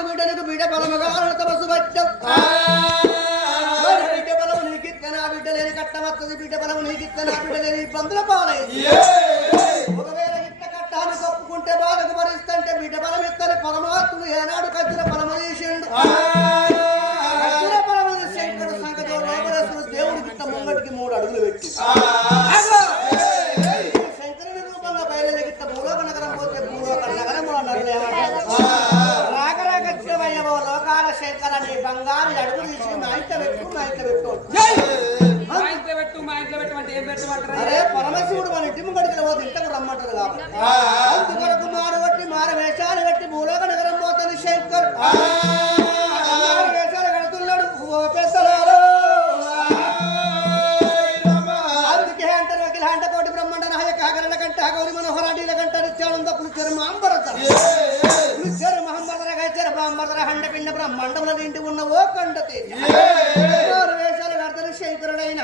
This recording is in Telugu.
నాకు బిడ్డలకు బిడ్డ బలముగా తమసు పట్టావు బిడ్డ బలం నీకిత్తనా బిడ్డ లేని కట్టమత్తది బిడ్డ బలం నీకిత్తనా బిడ్డ లేని ఇబ్బందుల పాలైంది ఒకవేళ ఇట్ట కట్టాన్ని కప్పుకుంటే బాధకు భరిస్తుంటే బిడ్డ బలం ఇస్తాను పరమాత్ముడు ఏనాడు కత్తిర బలమ చేసిండు కత్తిర బలమ శంకరుడు సంగతో లోపలేశ్వరుడు దేవుడికి ఇట్ట ముంగటికి 3 అడుగులు పెట్టి శంకరుని రూపంగా బయలుదేరిగిట్ట భూలోక నగరం పోతే భూలోక నగరం రాకరాకవయ్యవో లోకాల శంకరని బంగారు అడుగు తీసి మా ఇంట పెట్టు అరే పరమశివుడు మన ఇంటి ముంగడికి పోతే ఇంటకు రమ్మంటారు కాబట్టి అందుకొరకు మారబట్టి మార వేషాలు కట్టి భూలోక నగరం పోతుంది శంకర్ వేషాలు కడుతున్నాడు పెద్దలారు అందుకే అంటారు అఖిల అంట కోటి బ్రహ్మాండ నాయ కాగరల కంట గౌరి మనోహరాడీల కంట నిత్యానంద పులిచెరు మాంబరత పులిచెరు మహమ్మదర గైచెర బాంబరద హండపిండ బ్రహ్మాండంలో నిండి ఉన్న ఓ కండతి వేషాలు కడతారు శంకరుడైన